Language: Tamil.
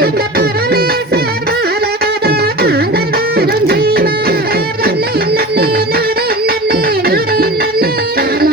நானே நானே நானே நானே